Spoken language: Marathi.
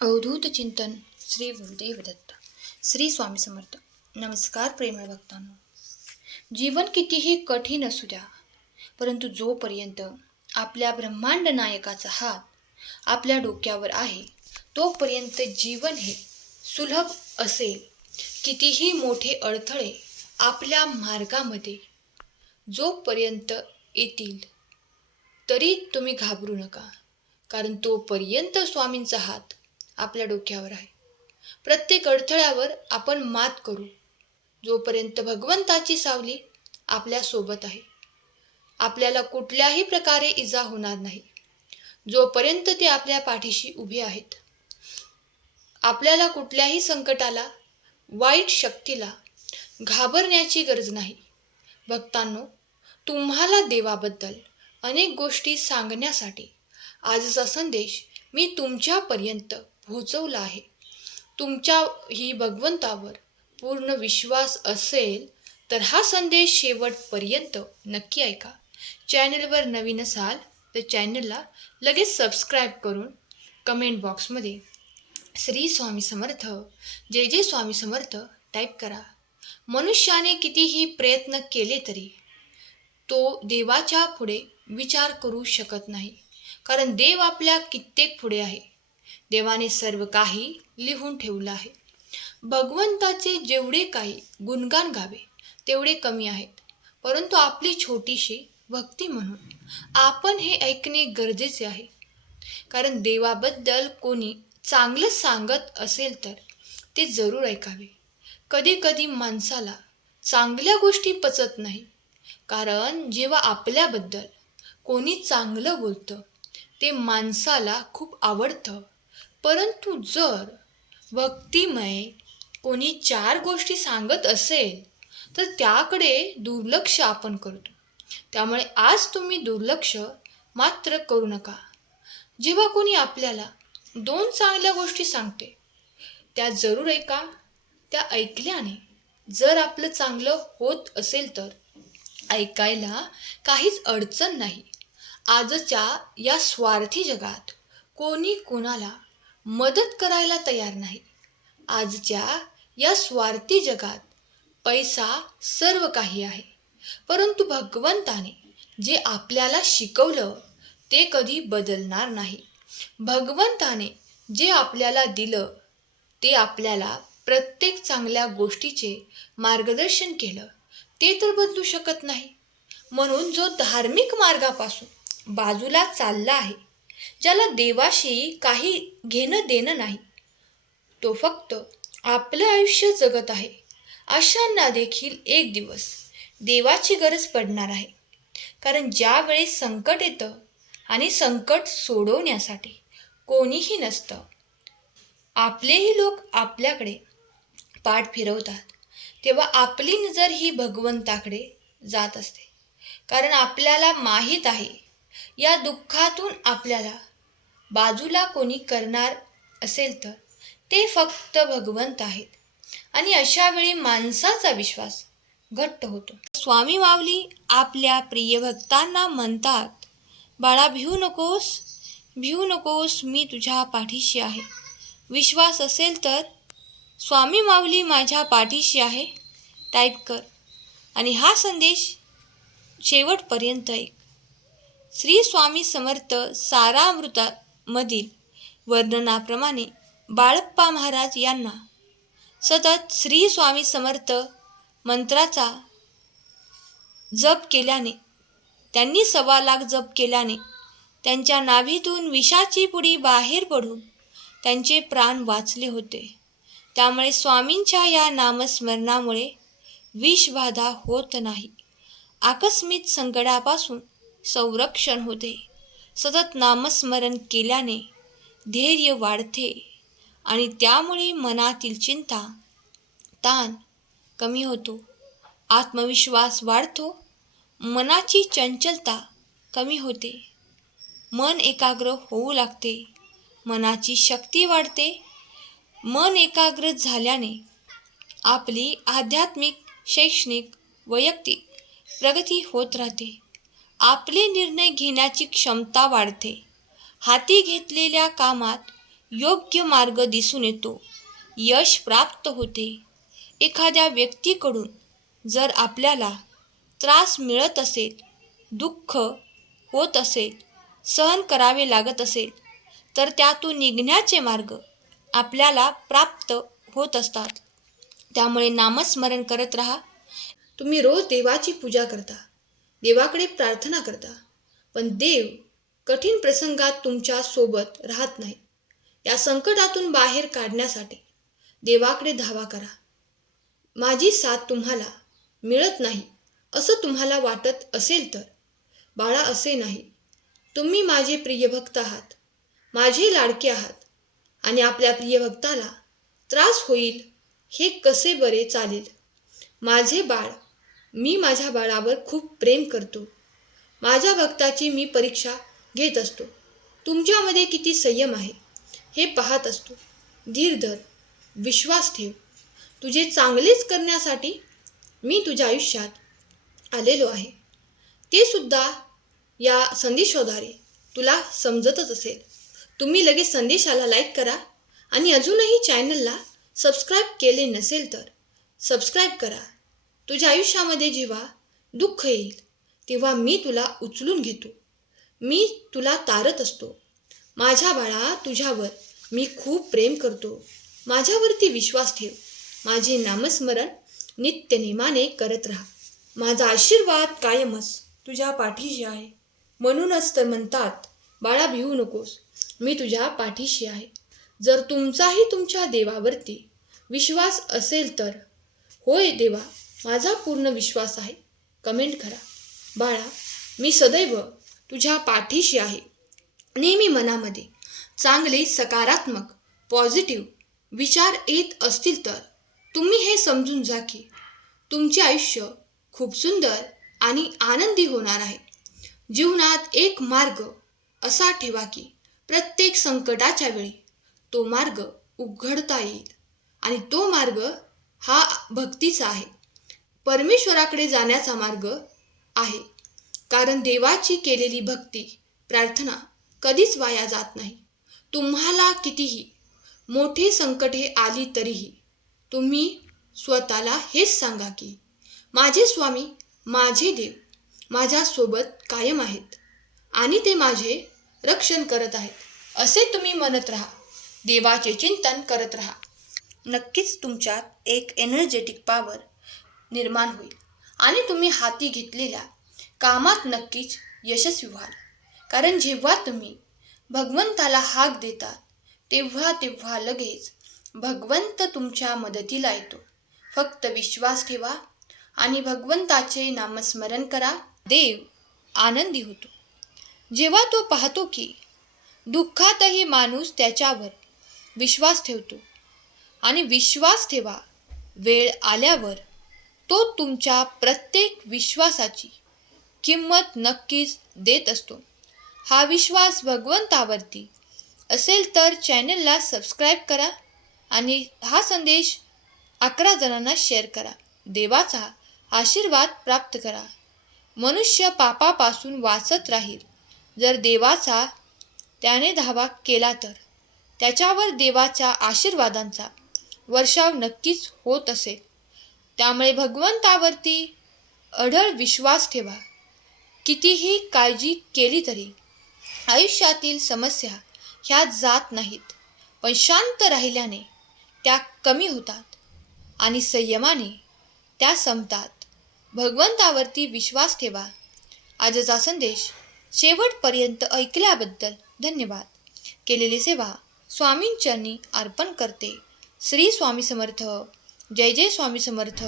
अवधूत चिंतन श्री गुरुदेव दत्त. श्री स्वामी समर्थ. नमस्कार प्रेमळ भक्तांनो. जीवन कितीही कठीण असू द्या, परंतु जोपर्यंत आपल्या ब्रह्मांड नायकाचा हात आपल्या डोक्यावर आहे तोपर्यंत जीवन हे सुलभ असेल. कितीही मोठे अडथळे आपल्या मार्गामध्ये जोपर्यंत येतील तरी तुम्ही घाबरू नका, कारण तोपर्यंत स्वामींचा हात आपल्या डोक्यावर आहे. प्रत्येक अडथळ्यावर आपण मात करू जोपर्यंत भगवंताची सावली आपल्या सोबत आहे. आपल्याला कुठल्याही प्रकारे इजा होणार नाही जोपर्यंत ते आपल्या पाठीशी उभे आहेत. आपल्याला कुठल्याही संकटाला, वाईट शक्तीला घाबरण्याची गरज नाही. भक्तांनो, तुम्हाला देवाबद्दल अनेक गोष्टी सांगण्यासाठी आजचा संदेश मी तुमच्यापर्यंत पोहोचवला आहे. तुमच्याही भगवंतावर पूर्ण विश्वास असेल तर हा संदेश शेवटपर्यंत नक्की ऐका. चॅनलवर नवीन असाल तर चॅनलला लगेच सबस्क्राईब करून कमेंट बॉक्समध्ये श्री स्वामी समर्थ, जय जय स्वामी समर्थ टाईप करा. मनुष्याने कितीही प्रयत्न केले तरी तो देवाच्या पुढे विचार करू शकत नाही, कारण देव आपल्या कित्येक पुढे आहे. देवाने सर्व काही लिहून ठेवलं आहे. भगवंताचे जेवढे काही गुणगान गावे तेवढे कमी आहेत, परंतु आपली छोटीशी भक्ती म्हणून आपण हे ऐकणे गरजेचे आहे. कारण देवाबद्दल कोणी चांगलं सांगत असेल तर ते जरूर ऐकावे. कधी कधी माणसाला चांगल्या गोष्टी पचत नाही, कारण जेव्हा आपल्याबद्दल कोणी चांगलं बोलतं ते माणसाला खूप आवडतं. परंतु जर भक्तिमय कोणी चार गोष्टी सांगत असेल तर त्याकडे दुर्लक्ष आपण करतो. त्यामुळे आज तुम्ही दुर्लक्ष मात्र करू नका. जेव्हा कोणी आपल्याला दोन चांगल्या गोष्टी सांगते त्या जरूर ऐका. त्या ऐकल्याने जर आपलं चांगलं होत असेल तर ऐकायला काहीच अडचण नाही. आजच्या या स्वार्थी जगात कोणी कोणाला मदत करायला तयार नाही. आजच्या या स्वार्थी जगात पैसा सर्व काही आहे, परंतु भगवंताने जे आपल्याला शिकवलं ते कधी बदलणार नाही. भगवंताने जे आपल्याला दिलं ते आपल्याला प्रत्येक चांगल्या गोष्टीचे मार्गदर्शन केलं ते तर बदलू शकत नाही. म्हणून जो धार्मिक मार्गापासून बाजूला चालला आहे, ज्याला देवाशी काही घेणं देणं नाही, तो फक्त आपलं आयुष्य जगत आहे, अशांना देखील एक दिवस देवाची गरज पडणार आहे. कारण ज्यावेळेस संकट येतं आणि संकट सोडवण्यासाठी कोणीही नसतं, आपलेही लोक आपल्याकडे पाठ फिरवतात, तेव्हा आपली नजर ही भगवंताकडे जात असते. कारण आपल्याला माहीत आहे या दुःखातून आपल्याला बाजूला कोणी करणार असेल तर ते फक्त भगवंत आहेत. आणि अशा वेळी माणसाचा विश्वास घट्ट होतो. स्वामी माऊली आपल्या प्रिय भक्तांना म्हणतात, बाळा भिवू नकोस, मी तुझ्या पाठीशी आहे. विश्वास असेल तर स्वामी माऊली माझ्या पाठीशी आहे टाईप कर आणि हा संदेश शेवटपर्यंत ऐक. श्री स्वामी समर्थ सारामृतामधील वर्णनाप्रमाणे बाळप्पा महाराज यांना सतत श्री स्वामी समर्थ मंत्राचा जप केल्याने, त्यांनी 1.25 लाख जप केल्याने त्यांच्या नाभीतून विषाची पुडी बाहेर पडून त्यांचे प्राण वाचले होते. त्यामुळे स्वामींच्या या नामस्मरणामुळे विषबाधा होत नाही, आकस्मिक संकटापासून संरक्षण होते. सतत नामस्मरण केल्याने धैर्य वाढते आणि त्यामुळे मनातील चिंता, ताण कमी होतो, आत्मविश्वास वाढतो, मनाची चंचलता कमी होते, मन एकाग्र होऊ लागते, मनाची शक्ती वाढते. मन एकाग्र झाल्याने आपली आध्यात्मिक, शैक्षणिक, वैयक्तिक प्रगती होत राहते. आपले निर्णय घेण्याची क्षमता वाढते. हाती घेतलेल्या कामात योग्य मार्ग दिसून येतो, यश प्राप्त होते. एखाद्या व्यक्तीकडून जर आपल्याला त्रास मिळत असेल, दुःख होत असेल, सहन करावे लागत असेल, तर त्यातून निघण्याचे मार्ग आपल्याला प्राप्त होत असतात. त्यामुळे नामस्मरण करत राहा. तुम्ही रोज देवाची पूजा करता, देवाकडे प्रार्थना करता, पण देव कठीण प्रसंगात तुमच्या सोबत राहत नाही. या संकटातून बाहेर काढण्यासाठी देवाकडे धावा करा. माझी साथ तुम्हाला मिळत नाही असं तुम्हाला वाटत असेल तर बाळा, असे नाही. तुम्ही माझे प्रिय भक्त आहात, माझे लाडके आहात, आणि आपल्या प्रिय भक्ताला त्रास होईल हे कसे बरे चालेल. माझे बाळ, मी माझ्या बाळावर खूप प्रेम करतो. माझ्या भक्ताची मी परीक्षा घेत असतो. तुमच्यामध्ये किती संयम आहे हे पाहत असतो. धीर धर, विश्वास ठेव. तुझे चांगलेच करण्यासाठी मी तुझ्या आयुष्यात आलेलो आहे. ते सुद्धा या संदेशाद्वारे तुला समजतच असेल. तुम्ही लगेच संदेशाला लाईक करा आणि अजूनही चॅनलला सबस्क्राईब केले नसेल तर सबस्क्राईब करा. तुझ्या आयुष्यामध्ये जेव्हा दुःख येईल तेव्हा मी तुला उचलून घेतो, मी तुला तारत असतो. माझ्या बाळा, तुझ्यावर मी खूप प्रेम करतो. माझ्यावरती विश्वास ठेव. माझे नामस्मरण नित्यनेमाने करत राहा. माझा आशीर्वाद कायमच तुझ्या पाठीशी आहे. म्हणूनच तर म्हणतात, बाळा भिवू नकोस, मी तुझ्या पाठीशी आहे. जर तुमचाही तुमच्या देवावरती विश्वास असेल तर होय देवा, माझा पूर्ण विश्वास आहे, कमेंट करा. बाळा, मी सदैव तुझ्या पाठीशी आहे. नेहमी मनामध्ये चांगले सकारात्मक पॉझिटिव्ह विचार येत असतील तर तुम्ही हे समजून जा की तुमचे आयुष्य खूप सुंदर आणि आनंदी होणार आहे. जीवनात एक मार्ग असा ठेवा की प्रत्येक संकटाच्या वेळी तो मार्ग उघडता येईल, आणि तो मार्ग हा भक्तीचा आहे, परमेश्वराकडे जाण्याचा मार्ग आहे. कारण देवाची केलेली भक्ती प्रार्थना कधीच वाया जात नाही. तुम्हाला कितीही मोठे संकटे आली तरीही तुम्ही स्वतःला हेच सांगा की माझे स्वामी, माझे देव माझ्यासोबत कायम आहेत आणि ते माझे रक्षण करत आहेत, असे तुम्ही म्हणत राहा. देवाचे चिंतन करत राहा. नक्कीच तुमच्यात एक एनर्जेटिक पॉवर निर्माण होईल आणि तुम्ही हाती घेतलेल्या कामात नक्कीच यशस्वी व्हाल. कारण जेव्हा तुम्ही भगवंताला हाक देता तेव्हा लगेच भगवंत तुमच्या मदतीला येतो. फक्त विश्वास ठेवा आणि भगवंताचे नामस्मरण करा. देव आनंदी होतो जेव्हा तो पाहतो की दुःखातही माणूस त्याच्यावर विश्वास ठेवतो. आणि विश्वास ठेवा, वेळ आल्यावर तो तुमच्या प्रत्येक विश्वासाची किंमत नक्कीच देत असतो. हा विश्वास भगवंतावरती असेल तर चॅनलला सबस्क्राईब करा आणि हा संदेश 11 जणांना शेअर करा. देवाचा आशीर्वाद प्राप्त करा. मनुष्य पापापासून वाचत राहील जर देवाचा त्याने धावा केला तर त्याच्यावर देवाच्या आशीर्वादांचा वर्षाव नक्कीच होत असेल. त्यामुळे भगवंतावरती अढळ विश्वास ठेवा. कितीही काळजी केली तरी आयुष्यातील समस्या ह्या जात नाहीत, पण शांत राहिल्याने त्या कमी होतात आणि संयमाने त्या संपतात. भगवंतावरती विश्वास ठेवा. आजचा संदेश शेवटपर्यंत ऐकल्याबद्दल धन्यवाद. केलेली सेवा स्वामींचरणी अर्पण करते. श्री स्वामी समर्थ. जय जय स्वामी समर्थ.